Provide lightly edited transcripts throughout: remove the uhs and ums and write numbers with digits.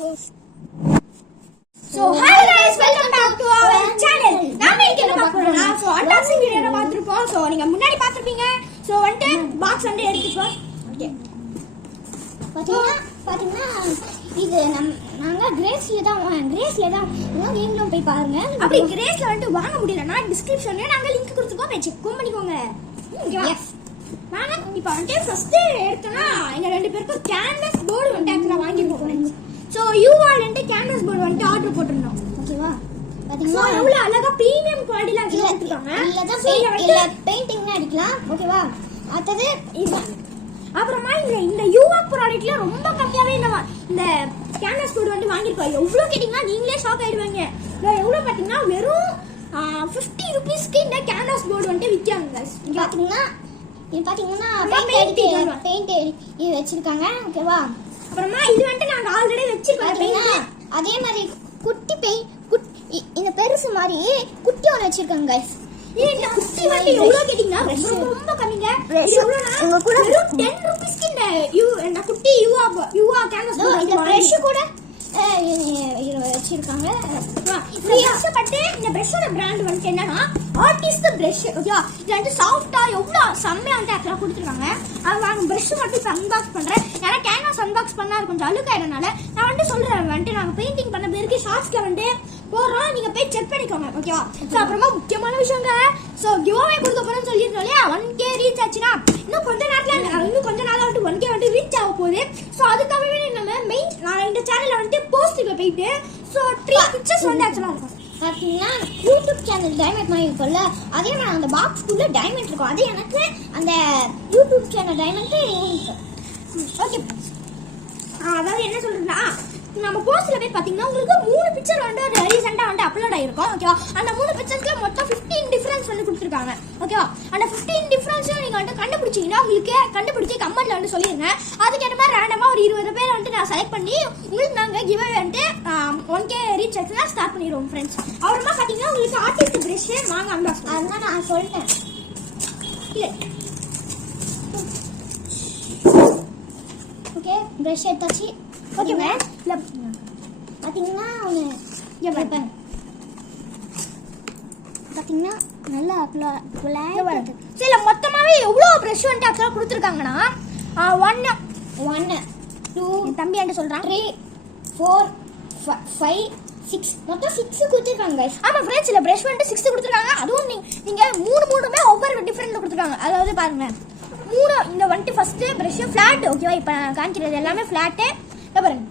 host. So hi guys, welcome back to our channel. நாம இன்னைக்கு என்ன பார்க்க போறோம்னா unboxing வீடியோ பார்த்திருப்போம். சோ நீங்க முன்னாடி பார்த்திருப்பீங்க. சோ வந்து பாக்ஸ் வந்து எடுத்துப்போம். ஓகே. பாத்தீங்கன்னா இது நாங்க கிரேஸ்ல தான் நீங்களும் போய் பாருங்க. அப்படி கிரேஸ்ல வந்து வாங்க முடியலனா டிஸ்கிரிப்ஷன்ல நாங்க லிங்க் கொடுத்துருக்கோம். செக் பண்ணிக்கோங்க. எஸ். நாங்க இப்ப வந்து ஃபர்ஸ்ட் எடுத்தனா எங்க ரெண்டு பேருக்கும் கேன்வாஸ் போர்டு வந்து ஆக்சுவலா வாங்கிருக்கோம். சோ யூஆல் வந்து கேன்வாஸ் போர்டு வந்து ஆர்டர் போட்டுறோம். ஓகேவா? பாத்தீங்கன்னா எவ்வளவு அழகா பிரீமியம் குவாலிட்டில வச்சிருக்காங்க. இல்ல பெயிண்டிங்னா அடிக்கலாம். ஓகேவா? அடுத்து இது அப்புறமா இந்த யூஆக் ப்ராடக்ட்ல ரொம்ப கம்மியாவே இந்த கேன்வாஸ் போர்டு வந்து வாங்கிருக்கோம். எவ்வளவு கேட்டீங்கன்னா நீங்களே ஷாக் ஆயிடுவீங்க. எவ்வளவு பாத்தீங்கன்னா வெறும் 50 ரூபீஸ்க்கு இந்த கேன்வாஸ் போர்டு வந்து விற்காங்க. இங்க பாத்தீங்கன்னா பெயிண்ட் இது வச்சிருக்காங்க. ஓகேவா? அப்புறமா இது வந்து நாங்க ஆல்ரெடி வச்சிருக்கோம். அதே மாதிரி குட்டி இந்த பெருசு மாதிரி குட்டி ஒன்று வச்சிருக்காங்க गाइस. இந்த குட்டி வந்து எவ்வளவு கேட்டிங்கன்னா ரொம்ப கம்மிங்க. உங்க கூட 10 ரூபீஸ்க்கு இந்த குட்டி யூஆ கேன்வாஸ் இந்த பிரஷ் கூட வச்சிருக்காங்க. இந்த பிரஷோட பிராண்ட் வந்து என்னன்னா ஆர்டிஸ்ட் பிரஷ். ஓகேவா? இது வந்து சாஃப்டா எவ்வளவு செம்மையா வந்து ஆக்சுவலா கொடுத்துருக்காங்க. அவங்க பிரஷ் மட்டும் இப்போ அன்பாக்ஸ் பண்றேன். ஏன்னா கேன்வாஸ் அன்பாக்ஸ் பண்ணா கொஞ்சம் அழுக்காயிடனால நான் வந்து சொல்றேன் வந்துட்டு நாங்க பெயிண்டிங் பண்ண பேருக்கு ஷார்ட்ஸ்ல வந்து போறோம். நீங்க போய் செக் பண்ணிக்கோங்க. ஓகேவா? சோ அப்புறமா முக்கியமான விஷயங்க. சோ கிவ்அவே கொடுக்க போறேன்னு சொல்லிருந்தோம் இல்லையா? 1k ரீச் ஆச்சுன்னா இன்னும் கொஞ்ச நாள்ல வந்து 1k வந்து ரீச் ஆக போகுது. சோ அதுக்காகவே நம்ம மெயின் நான் இந்த சேனல்ல வந்து போஸ்ட்ல போயிட்டு சோ 3 பிக்சர்ஸ் வந்து ஆக்சுவலா இருக்கும். பாத்தீங்கன்னா யூடியூப் சேனல் டைமண்ட் மாதிரி இருக்கும்ல, அதே மாதிரி அந்த பாக்ஸ்க்குள்ள டைமண்ட் இருக்கும். அது எனக்கு அந்த யூடியூப் சேனல் டைமண்ட் ஓகே. அதாவது என்ன சொல்றேன்னா நம்ம போஸ்ட்ல போய் பாத்தீங்கன்னா உங்களுக்கு 3 பிக்சர் வந்து ரீசெண்டா வந்து அப்லோட் ஆயிருக்கும். ஓகேவா? அந்த 3 பிக்சர்ஸ்ல மொத்தம் 15 டிஃபரன்ஸ் வந்து கொடுத்துருக்காங்க. ஓகேவா? அந்த 15 டிஃபரன்ஸையும் நீங்க வந்து கண்டுபிடிச்சீங்கன்னா உங்களுக்கு கண்டுபிடிச்சி கமெண்ட்ல வந்து சொல்லிருங்க. அதுக்கு என்ன மாதிரி ரேண்டமா ஒரு 20 பேர் வந்து நான் செலக்ட் பண்ணி உங்களுக்கு நாங்க கிவ் அவே வந்து 1k ரீச் ஆச்சுன்னா ஸ்டார்ட் பண்ணிடுவோம் ஃப்ரெண்ட்ஸ். அப்புறமா பாத்தீங்கன்னா உங்களுக்கு ஆர்டிஸ்ட் பிரஷ் வாங்க அன்பாக்ஸ் அதுதான் நான் சொல்லிட்டேன். ஓகே பிரஷ் எடுத்தாச்சு. Okay ma'am. பாத்தீங்கன்னா பாத்தீங்கன்னா நல்லா சரி மொத்தமாவே எவ்வளவு பிரஷ் வந்து ஆக்சுவலா கொடுத்துருக்காங்கன்னா 1 2 தம்பி என்ன சொல்றான் 3 4 5 6 மொத்தம் 6 கொடுத்துருக்காங்க. ஆமா ஃப்ரெண்ட்ஸ் இல்ல பிரஷ் வந்து 6 கொடுத்துருக்காங்க. அதுவும் நீங்க மூணுமே ஒவ்வொரு டிஃபரெண்ட்ல கொடுத்துருக்காங்க. அதாவது பாருங்க 3 இந்த வந்துட்டு ஃபர்ஸ்ட் பிரஷ் ஃபிளாட். ஓகேவா? இப்ப காமிக்கிறது எல்லாமே ஃபிளாட். பாருங்க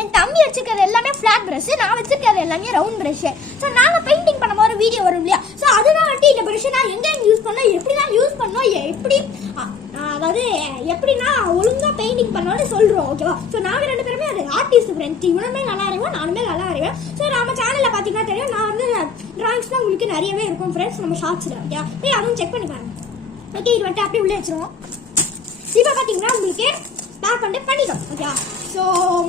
என் தம்பி வச்சிருக்கிறது எல்லாமே ஃபிளாட் பிரஷ், நான் வச்சிருக்கிறது எல்லாமே ரவுண்ட் பிரஷ். ஸோ நாங்க பெயிண்டிங் பண்ணும் போது வீடியோ வரும் இல்லையா? ஸோ அதுதான் வந்துட்டு இந்த பிரஷ் நான் எங்க யூஸ் பண்ணோம், எப்படிதான் யூஸ் பண்ணோம், எப்படி அதாவது எப்படின்னா ஒழுங்கா பெயிண்டிங் பண்ணோம்னு சொல்றோம். ஓகேவா? ஸோ நாங்க ரெண்டு பேருமே அது ஆர்டிஸ்ட் ஃப்ரெண்ட்ஸ். இவனுமே நல்லா அறிவோம், நானுமே நல்லா அறிவேன். ஸோ நம்ம சேனல்ல பாத்தீங்கன்னா தெரியும் நான் வந்து டிராயிங்ஸ் தான் உங்களுக்கு நிறையவே இருக்கும் ஃப்ரெண்ட்ஸ் நம்ம ஷார்ட்ஸ்ல. ஓகே போய் அதுவும் செக் பண்ணி பாருங்க. ஓகே இது வந்துட்டு அப்படியே உள்ளே வச்சிருவோம். இப்போ பாத்தீங்கன்னா உங்களுக்கு பேக் வந்து பண்ணிட்டோம். ஓகே ஸோ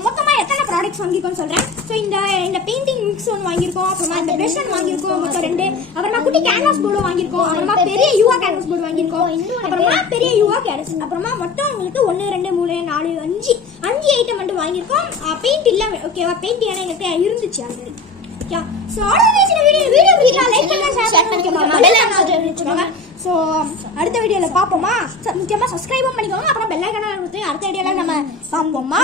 மொத்தமாக எத்தனை ப்ராடக்ட்ஸ் வாங்கியிருக்கோம்னு சொல்கிறேன். ஸோ இந்த பெயிண்டிங் மிக்ஸ் ஒன்று வாங்கியிருக்கோம். அப்புறமா இந்த பிரஷ் ஒன்று வாங்கியிருக்கோம் மொத்தம் 2. அப்புறமா குட்டி கேன்வாஸ் போர்டு வாங்கியிருக்கோம். அப்புறமா பெரிய யூஆ கேன்வாஸ் போர்டு வாங்கியிருக்கோம். அப்புறமா பெரிய யூஆ கேன்வாஸ். அப்புறமா மொத்தம் உங்களுக்கு 1 2 3 4 5 ஐட்டம் மட்டும் வாங்கியிருக்கோம். பெயிண்ட் இல்லை. ஓகேவா? பெயிண்ட் ஏன்னா எங்களுக்கு இருந்துச்சு already. Okay so video like பண்ணுங்க, ஷேர் பண்ணுங்க. ஸோ அடுத்த வீடியோவில் பார்ப்போமா? முக்கியமாக சப்ஸ்கிரைபும் பண்ணிக்கோங்க. அப்புறம் பெல் ஐகானை கொடுத்து அடுத்த வீடியோவில் நம்ம பார்ப்போமா?